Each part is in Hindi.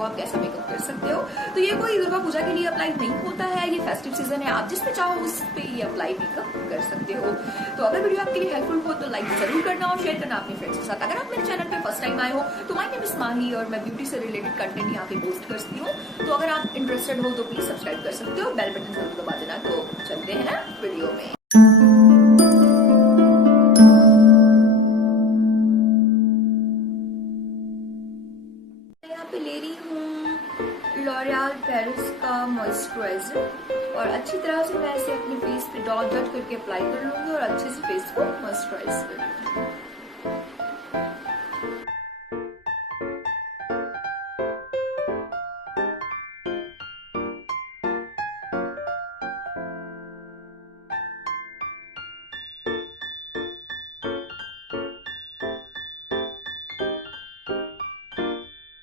हो आप कैसा मेकअप कर सकते हो। तो ये कोई दुर्गा पूजा के लिए अप्लाई नहीं होता है, ये फेस्टिव सीजन है, आप जिस पे चाहो उस पे ये अप्लाई मेकअप कर सकते हो। तो अगर वीडियो आपके लिए हेल्पफुल हो तो लाइक जरूर करना और शेयर करना अपने फ्रेंड्स के साथ। अगर आप मेरे चैनल पे फर्स्ट टाइम आए हो तो माय नेम इज माही और मैं ब्यूटी से रिलेटेड कंटेंट यहाँ पे पोस्ट करती हूँ। तो अगर आप इंटरेस्टेड हो तो प्लीज सब्सक्राइब कर सकते हो, बेल बटन जरूर दबा देना। तो चलते हैं ना वीडियो में। यहाँ पे ले रही हूँ लॉरियल पेरिस का मॉइस्चराइजर और अच्छी तरह से मैं इसे अपने फेस पे डॉट डॉट करके अप्लाई कर लूंगी और अच्छे से फेस को मॉइस्चराइज कर लूंगी।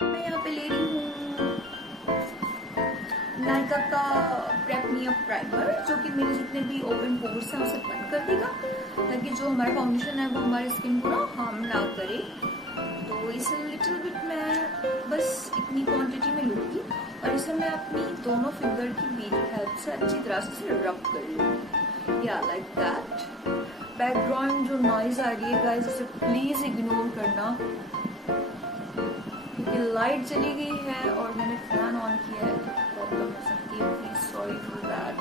मैं यहाँ पे ले रही हूँ नायका का प्रेप मी अप प्राइमर, जो कि मेरे जितने भी ओपन पोर्स हैं उसे बंद कर देगा, ताकि जो हमारा फाउंडेशन है वो हमारे स्किन को ना हार्म ना करे। तो इसे लिटिल बिट मैं बस इतनी क्वांटिटी में लूंगी और इसे मैं अपनी दोनों फिंगर की मेरी हेल्प से अच्छी तरह से रब कर लूंगी, या लाइक दैट। बैकग्राउंड जो नॉइज आ रही है गाइस, इसे प्लीज इग्नोर करना क्योंकि लाइट चली गई है और मैंने फैन ऑन किया है, तो प्रॉब्लम हो सकती है, प्लीज सॉरी फॉर दैट।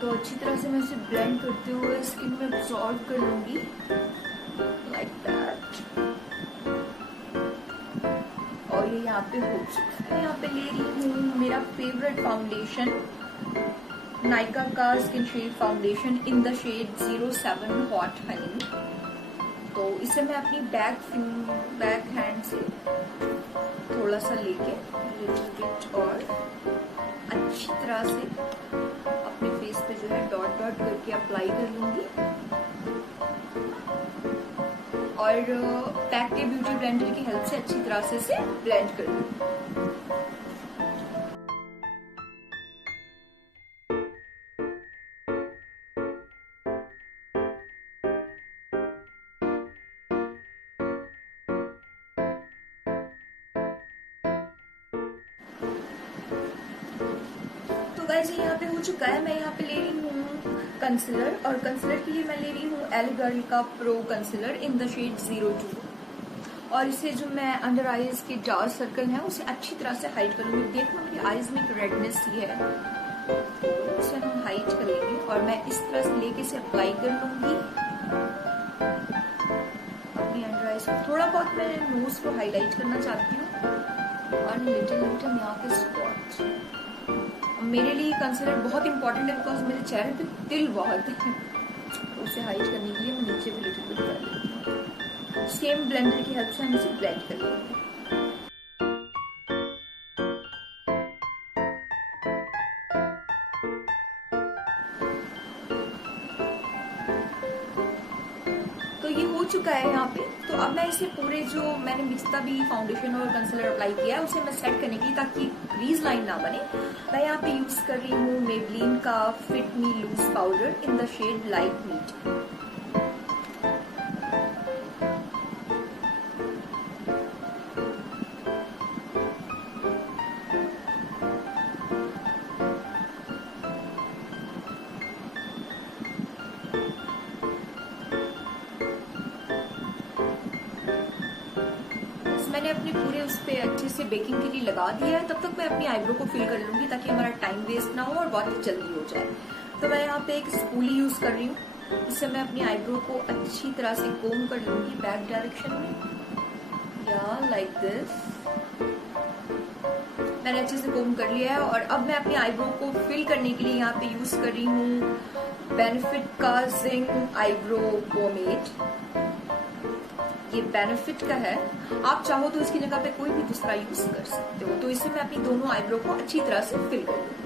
तो अच्छी तरह से मैं इसे ब्लेंड करते हुए स्किन में एब्सॉर्ब कर लूंगी, लाइक दैट। और ये यहाँ पे हो चुका है। यहाँ पे ले रही हूँ मेरा फेवरेट फाउंडेशन, नायका का skin shade foundation in the shade 07 hot honey. तो इसे मैं अपनी बैक हैंड से थोड़ा सा लेके लिटिल बिट और अच्छी तरह से अपने फेस पे जो है डॉट डॉट करके अप्लाई कर लूंगी और पैक के ब्यूटी ब्लेंडर की हेल्प से अच्छी तरह से इसे ब्लेंड कर लूंगी। तो गाइस ये यहाँ पे हो चुका है। मैं यहाँ पे ले रही हूँ कंसीलर और कंसीलर के लिए मैं ले रही हूँ एल गर्ल का pro concealer in the shade 02 और इसे जो मैं अंडर आईज के डार्क सर्कल है उसे अच्छी तरह से हाइड कर लूंगी। देखो मेरी आईज में एक रेडनेस ही है, उसे हम हाइड कर लेंगे और मैं इस तरह से लेके इसे अप्लाई कर लूंगी अपनी अंडर आईज को। थोड़ा बहुत मैं नोज को हाईलाइट करना चाहती हूँ और लिटिल लिटिल यहाँ पे स्पॉट। मेरे लिए कंसीलर बहुत इंपॉर्टेंट है बिकॉज मेरे चेहरे पे तिल बहुत है, उसे हाइड करने के लिए मैं नीचे भी लिटिल बिट कर लेती हूँ। सेम ब्लेंडर की हेल्प से हम इसे ब्लेंड कर लेंगे। तो ये हो चुका है यहाँ पे। तो अब मैं इसे पूरे जो मैंने जितना भी फाउंडेशन और कंसीलर अप्लाई किया है उसे मैं सेट करने के लिए, ताकि क्रीज लाइन ना बने, मैं यहाँ पे यूज कर रही हूँ मेबलिन का fit me loose powder in the shade light meet. मैंने अपने पूरे उस पे अच्छे से बेकिंग के लिए लगा दिया है। तब तक मैं अपनी आईब्रो को फिल कर लूंगी ताकि हमारा टाइम वेस्ट ना हो और बहुत जल्दी हो जाए। तो मैं यहाँ पे एक स्पूली यूज कर रही हूँ, इससे मैं अपनी आईब्रो को अच्छी तरह से कोम कर लूंगी बैक डायरेक्शन में, या लाइक दिस। मैंने अच्छे से कोम कर लिया है और अब मैं अपनी आईब्रो को फिल करने के लिए यहाँ पे यूज कर रही हूँ बेनिफिट का जिंग आईब्रो पोमेड। ये बेनिफिट का है, आप चाहो तो इसकी जगह पे कोई भी दूसरा यूज कर सकते हो। तो इसे मैं अपनी दोनों आईब्रो को अच्छी तरह से फिल कर लूंगी।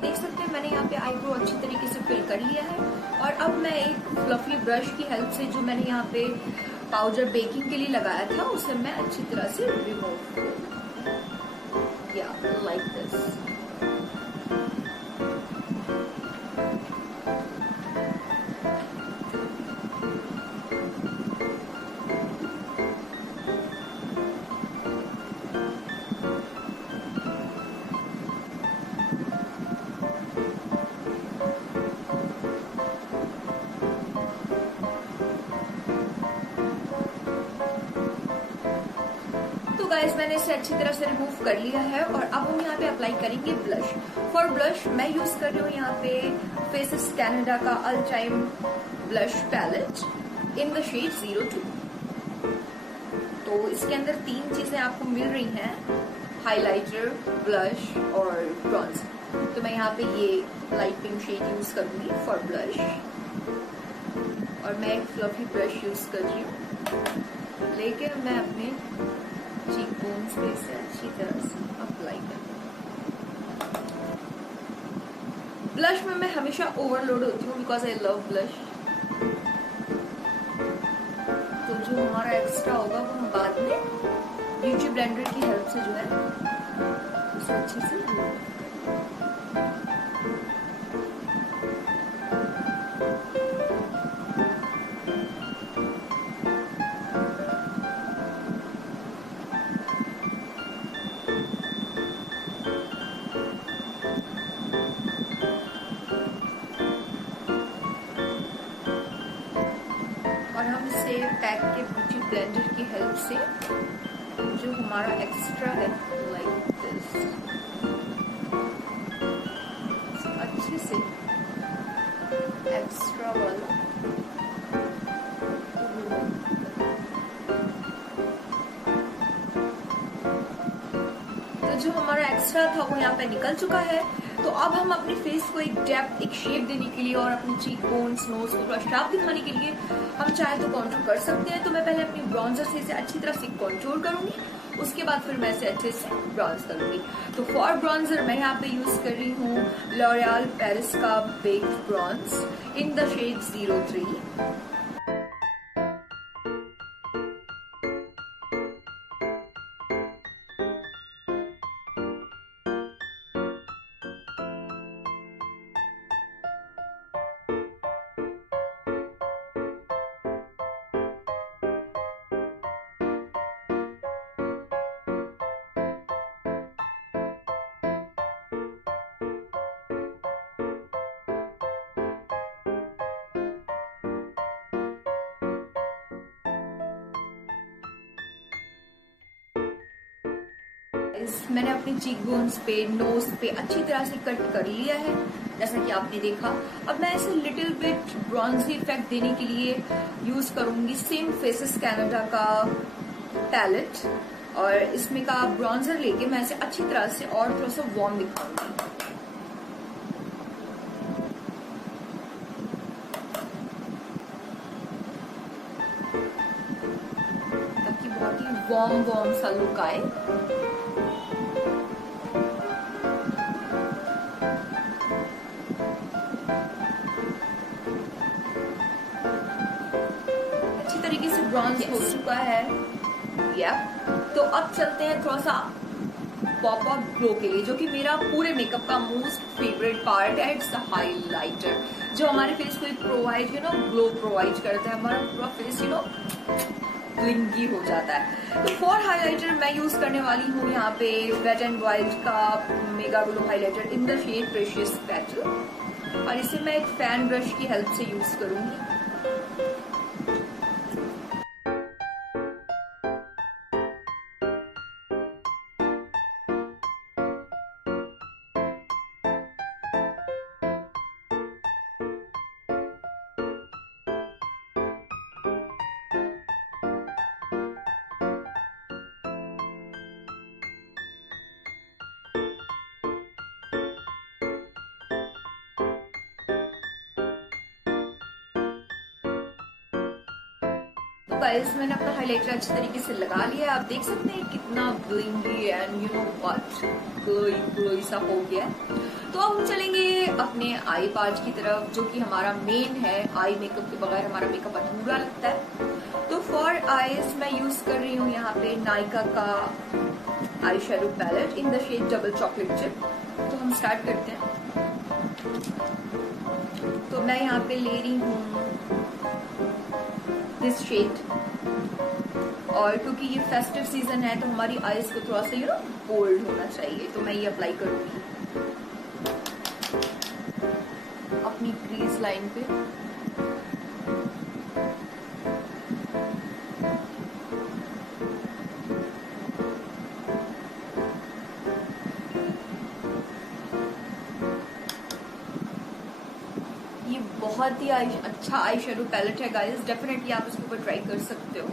देख सकते हैं मैंने यहाँ पे आईब्रो अच्छी तरीके से फिल कर लिया है। और अब मैं एक फ्लफी ब्रश की हेल्प से जो मैंने यहाँ पे पाउडर बेकिंग के लिए लगाया था उसे मैं अच्छी तरह से रिमूव किया, लाइक दिस। गाइस मैंने इसे अच्छी तरह से रिमूव कर लिया है और अब हम यहाँ पे अप्लाई करेंगे ब्लश। फॉर ब्लश मैं यूज कर रही हूँ यहाँ पे फेसेस कैनेडा का all time blush palette in the shade 02। तो इसके अंदर 3 चीजें आपको मिल रही हैं, हाइलाइटर, ब्लश और ब्रॉन्जर। तो मैं यहाँ पे ये लाइट पिंक शेड यूज करूंगी फॉर ब्लश और मैं एक फ्लफी ब्रश यूज कर रही हूँ, लेकिन मैं अपने चीक बोन्स पे से अच्छी तरह से अप्लाई कर। ब्लश में मैं हमेशा ओवरलोड होती हूँ बिकॉज आई लव ब्लश। तो जो हमारा एक्स्ट्रा होगा वो हम बाद में ब्यूटी ब्लेंडर की हेल्प से जो है उसे अच्छे से पैक के ब्यूटी ब्लेंडर की हेल्प से जो हमारा एक्स्ट्रा है लाइक दिस अच्छे से एक्स्ट्रा वाला तो जो हमारा एक्स्ट्रा था वो यहाँ पे निकल चुका है। तो अब हम अपने फेस को एक डेप्थ, एक शेप देने के लिए और अपनी चीक बोन्स, नोज को थोड़ा शार्प दिखाने के लिए हम चाहे तो कॉन्टूर कर सकते हैं। तो मैं पहले अपनी ब्रॉन्जर से इसे अच्छी तरह से कॉन्टूर करूंगी, उसके बाद फिर मैं इसे अच्छे से ब्रॉन्ज करूंगी। तो फॉर ब्रॉन्जर मैं यहाँ पे यूज कर रही हूँ लॉरियल पेरिस का baked bronze in the shade 03। मैंने अपनी चीक बोन्स पे, नोज पे अच्छी तरह से कट कर लिया है जैसा कि आपने देखा। अब मैं इसे लिटिल बिट ब्रॉन्जी इफेक्ट देने के लिए यूज करूंगी सेम फेसेस कैनेडा का पैलेट और इसमें का ब्रॉन्जर लेके मैं इसे अच्छी तरह से और थोड़ा सा वार्म दिखाऊंगी ताकि बहुत ही वार्म सा लुक आए। ब्रॉन्ज हो चुका है या तो अब चलते हैं थोड़ा सा पॉप अप ग्लो के लिए, जो कि मेरा पूरे मेकअप का मोस्ट फेवरेट पार्ट है। इट्स द हाइलाइटर जो हमारे फेस को एक प्रोवाइड ग्लो प्रोवाइड करता है, हमारा पूरा फेस ब्लिंगी हो जाता है। तो फॉर हाइलाइटर मैं यूज करने वाली हूँ यहाँ पे वेट एंड वाइल्ड का mega glow highlighter in the shade precious petal और इसे मैं एक फैन ब्रश की हेल्प से यूज करूंगी। गाइस मैंने अपना हाइलाइटर अच्छी तरीके से लगा लिया है। आप देख सकते हैं कितना blingy and you know what glowy सा हो गया है। तो अब हम चलेंगे अपने आई पार्ट की तरफ, जो कि हमारा मेन है। आई मेकअप के बगैर हमारा मेकअप अधूरा लगता है। तो फॉर आईज मैं यूज कर रही हूँ यहाँ पे नायका का eye shadow palette in the shade double chocolate chip. तो हम स्टार्ट करते हैं। तो मैं यहाँ पे ले रही हूँ दिस शेड, और क्योंकि ये फेस्टिव सीजन है तो हमारी आईज को थोड़ा सा यू नो बोल्ड होना चाहिए, तो मैं ये अप्लाई करूंगी अपनी क्रीज लाइन पे। ये बहुत ही अच्छा आई शेडो पैलेट है गाइस, डेफिनेटली आप इसके ऊपर ट्राई कर सकते हो।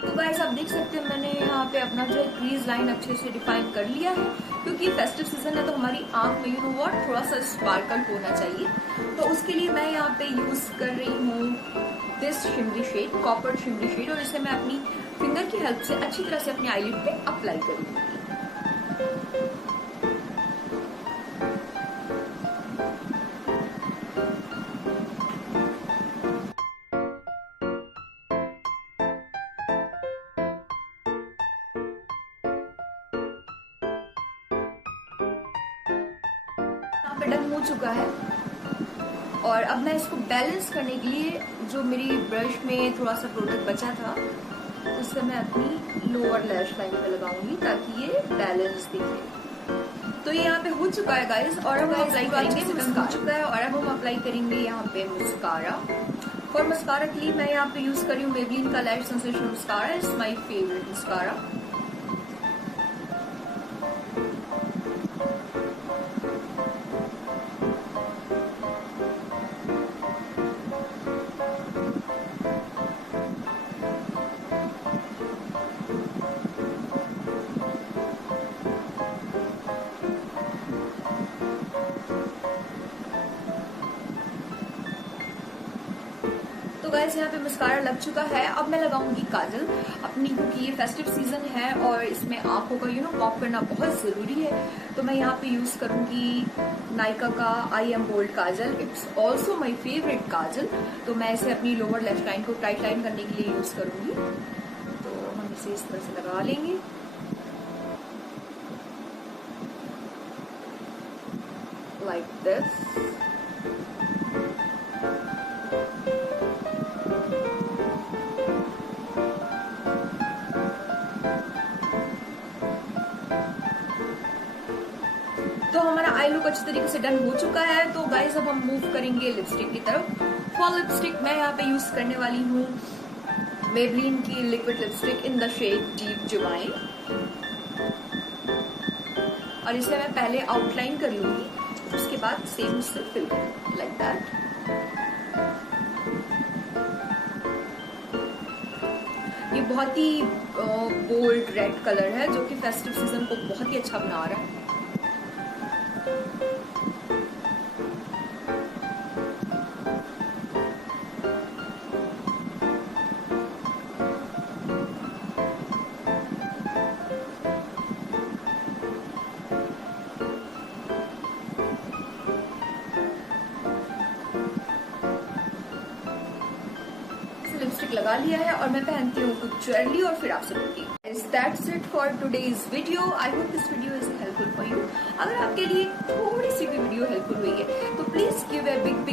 तो गाइस आप देख सकते हैं मैंने यहाँ पे अपना जो है क्रीज लाइन अच्छे से डिफाइन कर लिया है, क्योंकि फेस्टिव सीजन है तो हमारी आंख में यू नो व्हाट थोड़ा सा स्पार्कल होना चाहिए। तो उसके लिए मैं यहाँ पे यूज कर रही हूँ this shimmery shade, copper shimmery shade, और इसे मैं अपनी फिंगर की हेल्प से अच्छी तरह से अपनी आईलिड पे अप्लाई करूंगी। डन हो चुका है, और अब मैं इसको बैलेंस करने के लिए जो मेरी ब्रश में थोड़ा सा प्रोडक्ट बचा था उससे मैं अपनी लोअर लैश लाइन पे लगाऊंगी ताकि ये बैलेंस दिखे। तो ये यहाँ पे हो चुका है गाइस, और अब हम अप्लाई करेंगे हो चुका है, और अब हम अप्लाई करेंगे यहाँ पे मस्कारा। फॉर मस्कारा के लिए मैं यहाँ पे यूज कर रही हूँ मेबलिन का light sensation mascara. It's my favourite mascara. तो गाइस यहाँ पे मस्कारा लग चुका है। अब मैं लगाऊंगी काजल अपनी, क्योंकि ये फेस्टिव सीजन है और इसमें आंखों का यू नो पॉप करना बहुत जरूरी है। तो मैं यहाँ पे यूज करूंगी नायका का I am bold kajal. It's also my favourite kajal. तो मैं इसे अपनी लोअर लैश लाइन को टाइट लाइन करने के लिए यूज करूंगी। तो हम इसे इस तरह से लगा लेंगे। Like this. तो हमारा आई लुक अच्छी तरीके से डन हो चुका है। तो गाइस अब हम मूव करेंगे लिपस्टिक की तरफ। फॉर लिपस्टिक मैं यहाँ पे यूज करने वाली हूँ मेबलिन की liquid lipstick in the shade deep divine, और इसे मैं पहले आउटलाइन कर लूंगी, उसके बाद सेम से फिल करूंगी लाइक दैट। ये बहुत ही बोल्ड रेड कलर है जो कि फेस्टिव सीजन को बहुत ही अच्छा बना रहा है। लिपस्टिक लगा लिया है और मैं पहनती हूँ कुछ ज्वेलरी और फिर आपसे मिलती हूँ। That's it for today's video. I hope this video is helpful for you. अगर आपके लिए थोड़ी सी भी वीडियो हेल्पफुल हुई है तो please give a big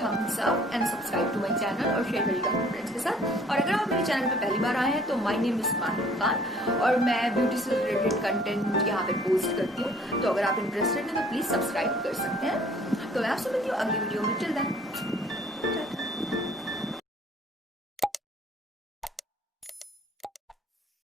thumbs up and subscribe to my channel और शेयर करिएगा अपने फ्रेंड्स के साथ। और अगर आप मेरे चैनल पे पहली बार आए हैं तो माय नेम इज माहिर खान और मैं ब्यूटी से रिलेटेड कंटेंट यहाँ पे पोस्ट करती हूँ। तो अगर आप इंटरेस्टेड हैं तो प्लीज सब्सक्राइब कर सकते हैं। तो मैं आपसे मिलती हूँ अगली वीडियो में। Till then